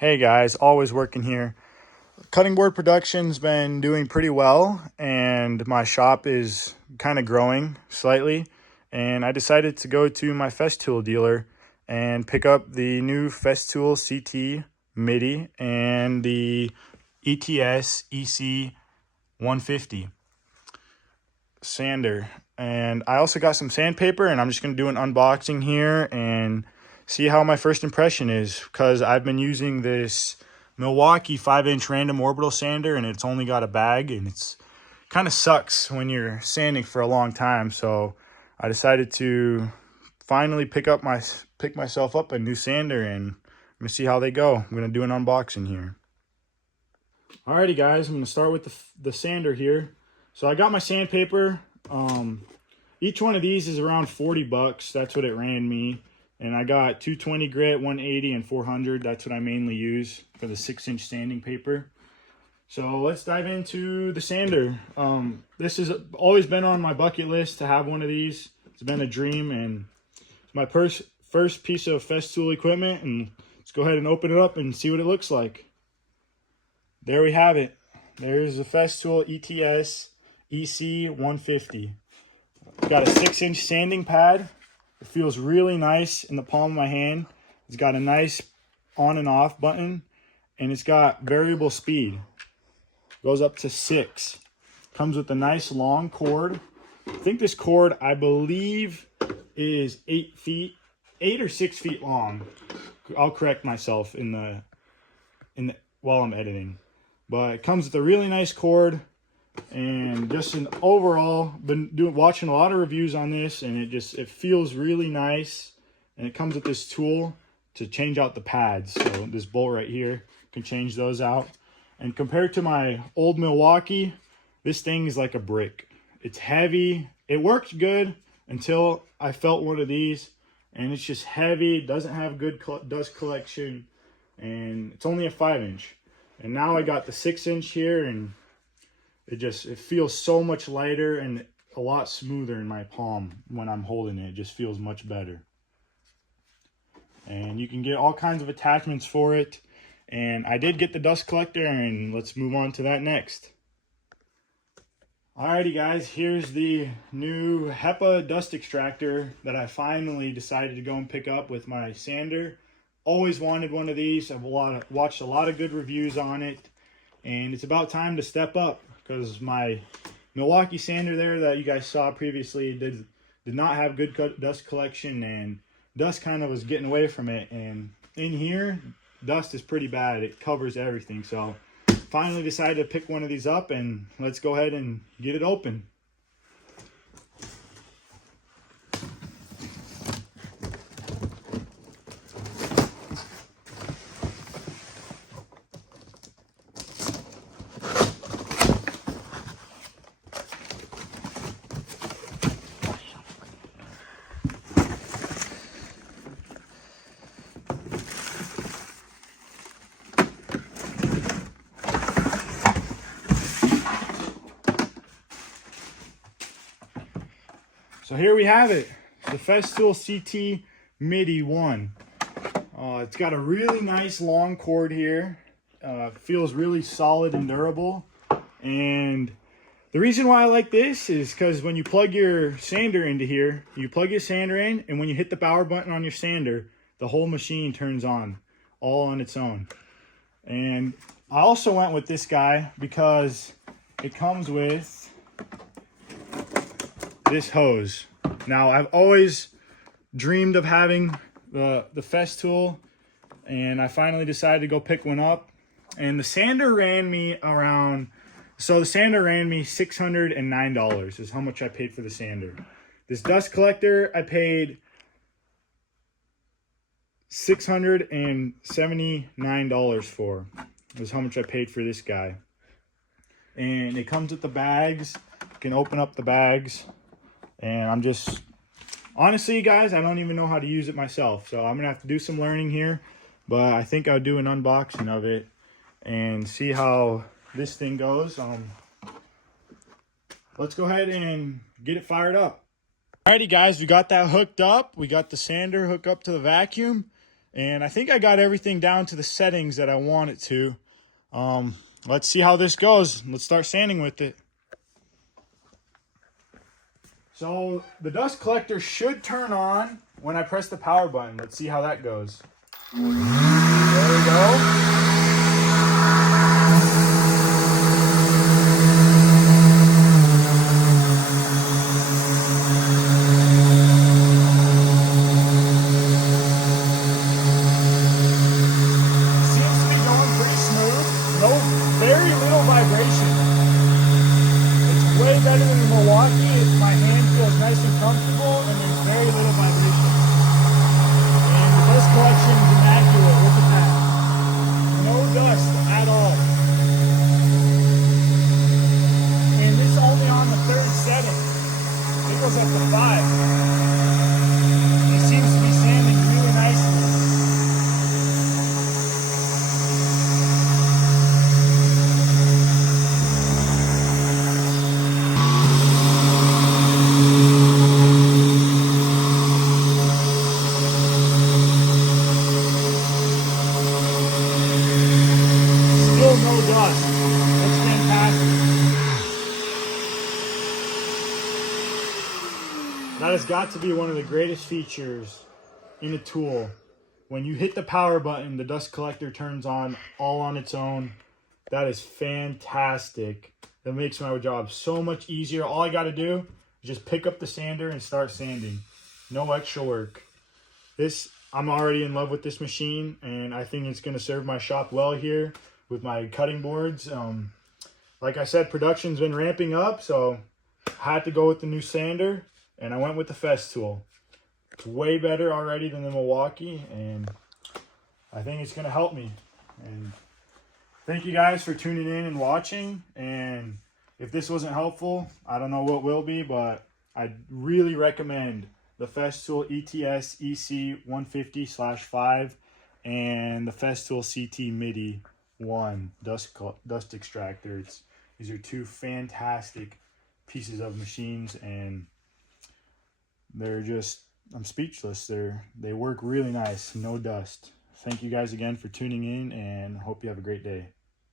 Hey guys, always working here. Cutting board production's been doing pretty well, and my shop is kind of growing slightly. And I decided to go to my Festool dealer and pick up the new Festool CT MIDI and the ETS EC 150 sander. And I also got some sandpaper, and I'm just going to do an unboxing here and see how my first impression is, because I've been using this Milwaukee 5-inch random orbital sander, and it's only got a bag, and it's kind of sucks when you're sanding for a long time. So I decided to finally pick myself up a new sander, and I'm gonna see how they go. I'm gonna do an unboxing here. Alrighty guys, I'm gonna start with the sander here. So I got my sandpaper. Each one of these is around 40 bucks. That's what it ran me. And I got 220 grit, 180, and 400. That's what I mainly use for the 6-inch sanding paper. So let's dive into the sander. This has always been on my bucket list to have one of these. It's been a dream, and it's my first piece of Festool equipment. And let's go ahead and open it up and see what it looks like. There we have it. There's the Festool ETS EC 150. Got a 6-inch sanding pad. It feels really nice in the palm of my hand. It's got a nice on and off button, and it's got variable speed. Goes up to 6. Comes with a nice long cord. I think this cord, I believe, is 8 or 6 feet long. I'll correct myself while I'm editing. But it comes with a really nice cord. And just an overall, watching a lot of reviews on this, and it feels really nice. And it comes with this tool to change out the pads. So this bolt right here can change those out. And compared to my old Milwaukee, this thing is like a brick. It's heavy. It worked good until I felt one of these, and it's just heavy. It doesn't have good dust collection, and it's only a 5-inch. And now I got the 6-inch here, and it feels so much lighter and a lot smoother in my palm when I'm holding it. It just feels much better. And you can get all kinds of attachments for it. And I did get the dust collector, and let's move on to that next. Alrighty guys, here's the new HEPA dust extractor that I finally decided to go and pick up with my sander. Always wanted one of these. I've watched a lot of good reviews on it, and it's about time to step up, because my Milwaukee sander there that you guys saw previously did not have good dust collection, and dust kind of was getting away from it. And in here, dust is pretty bad. It covers everything. So finally decided to pick one of these up, and let's go ahead and get it open. So here we have it, the Festool CT MIDI 1. It's got a really nice long cord here. Feels really solid and durable. And the reason why I like this is because when you plug your sander into here, you plug your sander in, and when you hit the power button on your sander, the whole machine turns on, all on its own. And I also went with this guy because it comes with this hose. Now, I've always dreamed of having the Festool, and I finally decided to go pick one up. And the sander ran me $609 is how much I paid for the sander. This dust collector I paid $679 for. Is how much I paid for this guy. And it comes with the bags. You can open up the bags. And I'm just, honestly guys, I don't even know how to use it myself. So I'm gonna have to do some learning here, but I think I'll do an unboxing of it and see how this thing goes. Let's go ahead and get it fired up. Alrighty guys, we got that hooked up. We got the sander hooked up to the vacuum. And I think I got everything down to the settings that I want it to. Let's see how this goes. Let's start sanding with it. So the dust collector should turn on when I press the power button. Let's see how that goes. There we go. Very little vibration. It's way better than the Milwaukee. My hand feels nice and comfortable, and there's very little vibration. And the dust collection is immaculate. Look at that. No dust at all. And this is only on the 3rd setting. It goes up to 5. It seems to be sanding really nicely. No dust. That's fantastic. That has got to be one of the greatest features in a tool. When you hit the power button, the dust collector turns on all on its own. That is fantastic. That makes my job so much easier. All I got to do is just pick up the sander and start sanding. No extra work. I'm already in love with this machine, and I think it's going to serve my shop well here with my cutting boards. Like I said, production's been ramping up, so I had to go with the new sander, and I went with the Festool. It's way better already than the Milwaukee, and I think it's going to help me. And thank you guys for tuning in and watching, and if this wasn't helpful, I don't know what will be, but I really recommend the Festool ETS EC 150/5 and the Festool CT MIDI 1 dust extractor. These are two fantastic pieces of machines, and they're just, I'm speechless. They work really nice, no dust. Thank you guys again for tuning in, and hope you have a great day.